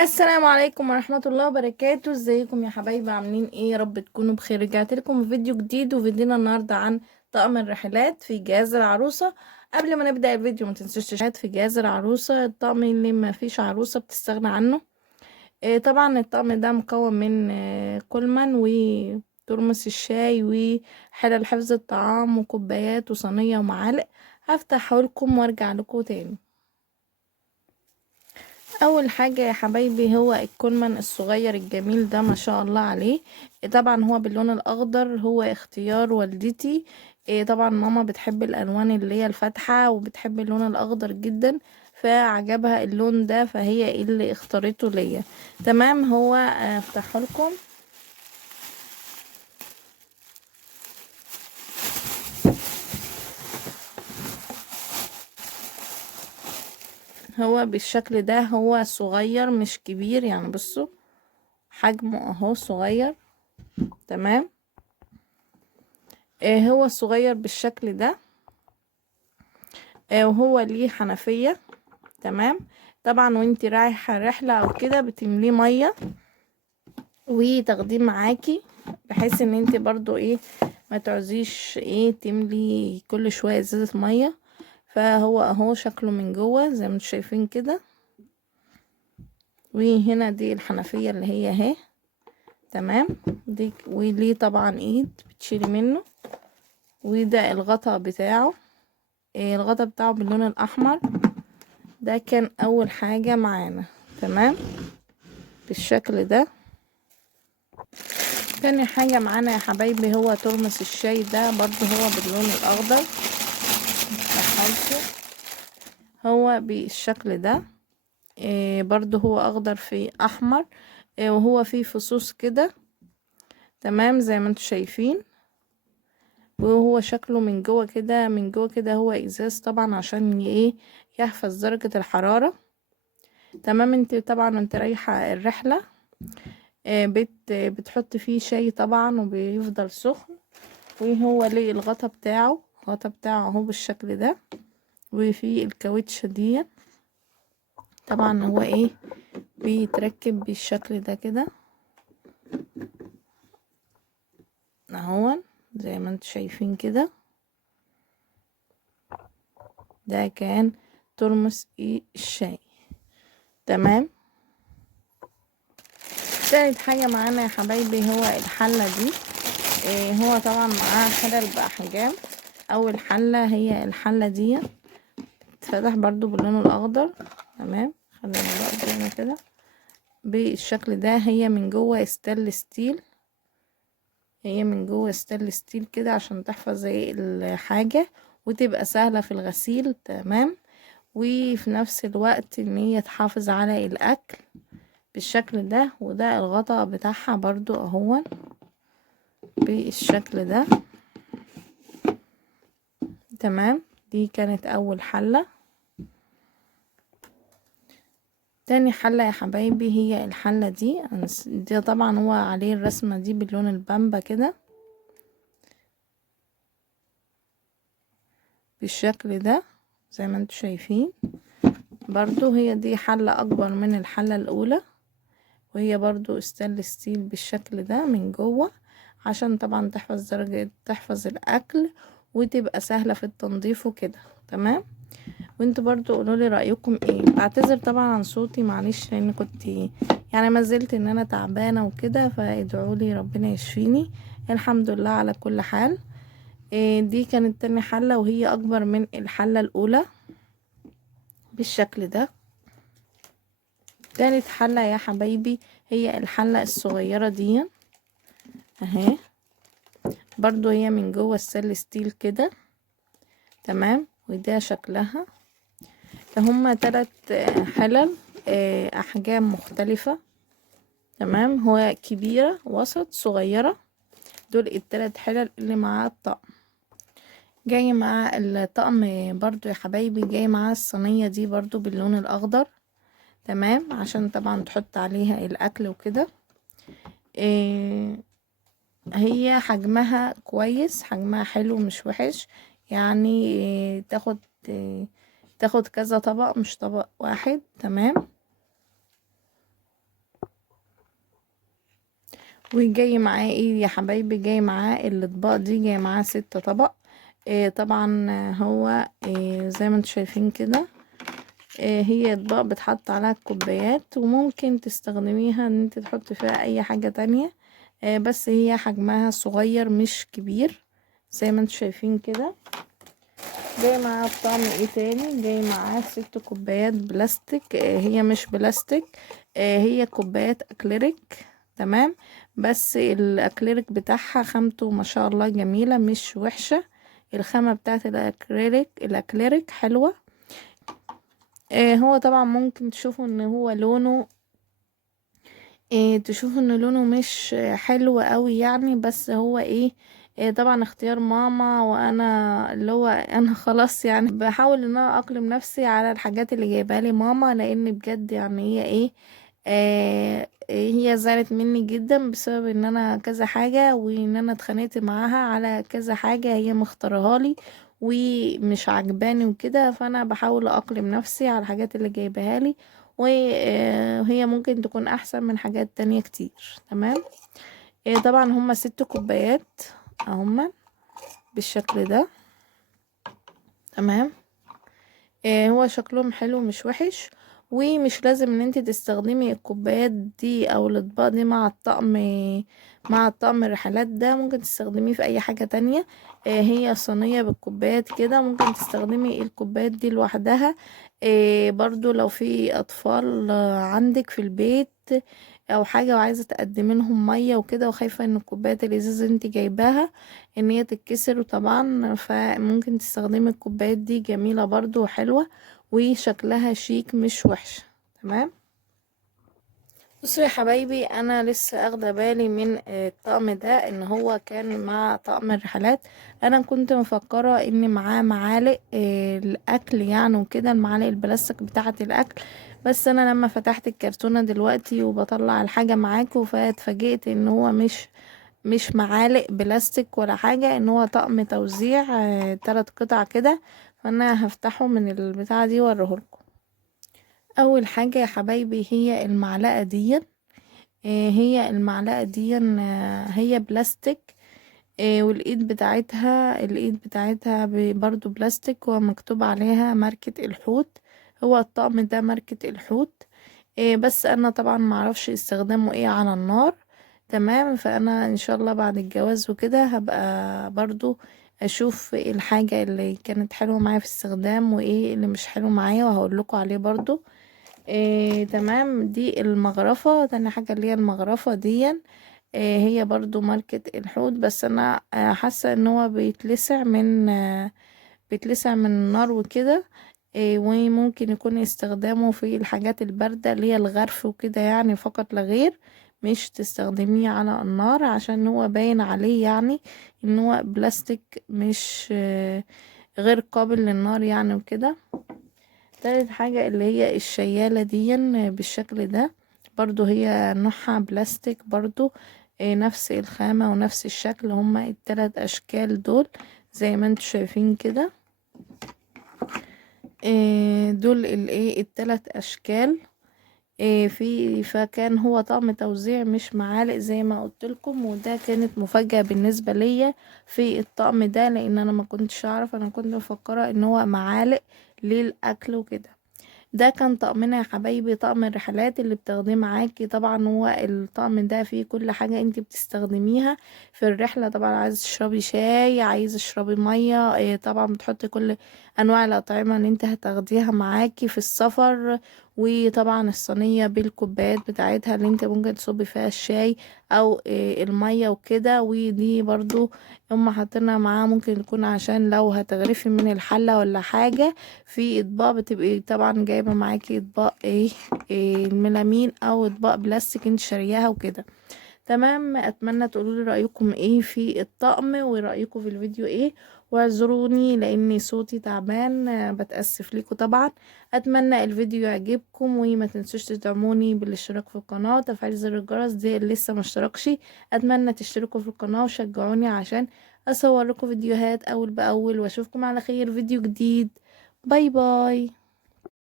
السلام عليكم ورحمة الله وبركاته. ازيكم يا حبايبي؟ عاملين ايه؟ يا رب تكونوا بخير. رجعت لكم بفيديو جديد، وفيديونا النهاردة عن طقم الرحلات في جهاز العروسة. قبل ما نبدأ الفيديو ما تنسوش تشاهد في جهاز العروسة، الطقم اللي ما فيش عروسة بتستغنى عنه. طبعا الطقم ده مكون من كولمان وترمس الشاي وحلل حفظ الطعام وكوبايات وصينية ومعالق. هفتحه لكم وارجع لكم تاني. اول حاجة يا حبايبي هو الكولمان الصغير الجميل ده، ما شاء الله عليه. طبعا هو باللون الاخضر، هو اختيار والدتي. طبعا ماما بتحب الالوان اللي هي الفاتحة وبتحب اللون الاخضر جدا، فعجبها اللون ده فهي اللي اختارته ليا. تمام، هو افتحه لكم. هو بالشكل ده، هو صغير مش كبير يعني، بصوا حجمه اهو صغير. تمام. هو صغير بالشكل ده. وهو ليه حنفية. تمام. طبعا وانتي رايحة رحلة او كده بتمليه مية وتاخديه معاكي، بحيث ان انتي برضو ايه ما تعوزيش ايه تملي كل شوية ازازة مية. فهو اهو شكله من جوه زي ما انتوا شايفين كده. وهنا دي الحنفية اللي هي اهي. تمام. دي وليه طبعا ايد بتشيلي منه. وده الغطا بتاعه. الغطا بتاعه باللون الاحمر. ده كان اول حاجة معانا. تمام. بالشكل ده. تاني حاجة معانا يا حبايبي هو ترمس الشاي ده، برضو هو باللون الاخضر. دخلته. هو بالشكل ده. برضو هو اخضر في احمر. وهو فيه فصوص كده. تمام زي ما انتوا شايفين. وهو شكله من جوه كده، من جوه كده هو ازاز طبعا عشان ايه يحفظ درجة الحرارة. تمام. انت طبعا انت رايحة الرحلة بتحط فيه شاي طبعا وبيفضل سخن. وهو ليه الغطا بتاعه، الغطا بتاعه اهو بالشكل ده. وفي الكاوتش دي طبعا هو ايه بيتركب بالشكل ده كده اهو زي ما انتوا شايفين كده. ده كان ترمس الشاي. تمام. تالت حاجة معانا يا حبايبي هو الحلة دي. هو طبعا معاها حلل بأحجام. اول حلة هي الحلة دي تتفتح برضو باللون الاخضر. تمام. خلينا بقى هنا كده بالشكل ده. هي من جوه ستانلس ستيل. هي من جوه ستانلس ستيل كده عشان تحفظ زي الحاجة وتبقى سهلة في الغسيل. تمام. وفي نفس الوقت ان هي تحافظ على الاكل بالشكل ده. وده الغطاء بتاعها برضو اهو بالشكل ده. تمام. دي كانت اول حلة. تاني حلة يا حبايبي هي الحلة دي طبعا هو عليه الرسمة دي باللون البامبا كده بالشكل ده زي ما انتوا شايفين. برضو هي دي حلة اكبر من الحلة الاولى. وهي برضو ستانلس ستيل بالشكل ده من جوه عشان طبعا تحفظ درجة، تحفظ الاكل وتبقى سهلة في التنظيف وكده. تمام. وانتوا برضو قولولي رأيكم ايه. بعتذر طبعا عن صوتي، معلش لان كنت يعني ما زلت ان انا تعبانة وكده، فادعولي ربنا يشفيني. الحمد لله على كل حال. دي كانت تاني حلة وهي اكبر من الحلة الاولى بالشكل ده. تالت حلة يا حبايبي هي الحلة الصغيرة دي اهي. برضو هي من جوه الستانلس ستيل كده. تمام. وده شكلها. هما 3 حلل احجام مختلفة. تمام. هو كبيرة وسط صغيرة. دول ال3 حلل اللي مع الطقم. جاي مع الطقم برضو يا حبايبي، جاي مع الصينية دي برضو باللون الاخضر. تمام. عشان طبعا تحط عليها الاكل وكده. هي حجمها كويس، حجمها حلو مش وحش يعني. تاخد كذا طبق مش طبق واحد. تمام. وجاي معاه ايه يا حبايبي؟ جاي معاه الاطباق دي، جاي معاه 6 طبق. طبعا هو زي ما انتم شايفين كده. هي اطباق بتحط عليها الكوبايات، وممكن تستخدميها ان انت تحط فيها اي حاجة تانية. بس هي حجمها صغير مش كبير زي ما انتم شايفين كده. جاي معاه بطعم ايه تاني؟ جاي معاه 6 كوبايات بلاستيك. هي مش بلاستيك، هي كوبايات اكليريك. تمام. بس الاكليريك بتاعها خامته ما شاء الله جميلة مش وحشة. الخامة بتاعت الاكليريك حلوة. هو طبعا ممكن تشوفوا ان هو لونه تشوفوا ان لونه مش حلو قوي يعني، بس هو طبعا اختيار ماما، وانا اللي هو انا خلاص يعني بحاول ان انا اقلم نفسي على الحاجات اللي جايبها لي ماما، لان بجد يعني هي هي زعلت مني جدا بسبب ان انا كذا حاجة، وان انا اتخانقت معاها على كذا حاجة هي مختارها لي ومش عجباني وكده. فانا بحاول اقلم نفسي على الحاجات اللي جايبها لي، وهي ممكن تكون احسن من حاجات تانية كتير. تمام. طبعا هما 6 كوبايات هما بالشكل ده. تمام. هو شكلهم حلو مش وحش، ومش لازم ان انت تستخدمي الكوبايات دي او الاطباق دي مع الطقم. مع الطقم الرحلات ده ممكن تستخدميه في اي حاجة تانية. هي صينية بالكوبايات كده، ممكن تستخدمي الكوبايات دي لوحدها. برضو لو في اطفال عندك في البيت او حاجة وعايزة تقدمي لهم مية وكده، وخايفة ان الكوبايات الازاز اللي انت جايباها ان هي تتكسر، طبعا فممكن تستخدمي الكوبايات دي، جميلة برضو وحلوة وشكلها شيك مش وحشة. تمام. بصوا يا حبايبي، انا لسه اخده بالي من الطقم ده ان هو كان مع طقم الرحلات. انا كنت مفكره ان معاه معالق الاكل يعني وكده، المعالق البلاستيك بتاعه الاكل. بس انا لما فتحت الكرتونه دلوقتي وبطلع الحاجه معاكم، فاتفاجئت ان هو مش معالق بلاستيك ولا حاجة، ان هو طقم توزيع 3 قطع كده. فانا هفتحه من البتاعة دي واوريهولكم. اول حاجة يا حبايبي هي المعلقة دي. هي المعلقة دي هي بلاستيك. الايد بتاعتها برضو بلاستيك، ومكتوب عليها ماركة الحوت. هو الطقم ده ماركة الحوت. بس انا طبعا معرفش استخدامه ايه على النار. تمام. فانا ان شاء الله بعد الجواز وكده هبقى برضو اشوف ايه الحاجة اللي كانت حلوة معايا في استخدام، وايه اللي مش حلو معايا، وهقول لكم عليه برضو. تمام. دي المغرفة. تاني حاجة اللي هي المغرفة دي. هي برضو ماركة الحوت، بس انا حاسة ان هو بيتلسع من النار وكده. وممكن يكون استخدامه في الحاجات الباردة اللي هي الغرف وكده يعني، فقط لا غير. مش تستخدميه على النار عشان هو باين عليه يعني ان هو بلاستيك، مش غير قابل للنار يعني وكده. تالت حاجة اللي هي الشيالة دي بالشكل ده. برضو هي نوعها بلاستيك برضو. نفس الخامة ونفس الشكل، هما ال3 اشكال دول زي ما انتوا شايفين كده. دول ال3 اشكال. فكان هو طقم توزيع مش معالق زي ما قلت لكم، وده كانت مفاجأة بالنسبة ليا في الطقم ده، لان انا ما كنتش اعرف. انا كنت مفكرة ان هو معالق للاكل وكده. ده كان طقمنا يا حبايبي، طقم الرحلات اللي بتاخديه معاكي. طبعا هو الطقم ده فيه كل حاجة انت بتستخدميها في الرحلة. طبعا عايز تشربي شاي، عايز تشربي مية، طبعا بتحطي كل انواع الاطعمة اللي انت هتاخديها معاكي في السفر. وطبعا الصينية بالكوبايات بتاعتها اللي انت ممكن تصبي فيها الشاي او المية وكده. ودي برضو هم حاطينها معاها، ممكن يكون عشان لو هتغرفي من الحلة ولا حاجة. في اطباق بتبقي طبعا جايبه معاكي اطباق الميلامين او اطباق بلاستيك انت شارياها وكده. تمام. اتمنى تقولوا لي رايكم ايه في الطقم، ورايكم في الفيديو ايه. واعذروني لاني صوتي تعبان. بتاسف لكم طبعا. اتمنى الفيديو يعجبكم، وما تنسوش تدعموني بالاشتراك في القناه وتفعيل زر الجرس دي اللي لسه ما اشتركش. اتمنى تشتركوا في القناه وشجعوني عشان اصور لكم فيديوهات اول باول، واشوفكم على خير فيديو جديد. باي باي.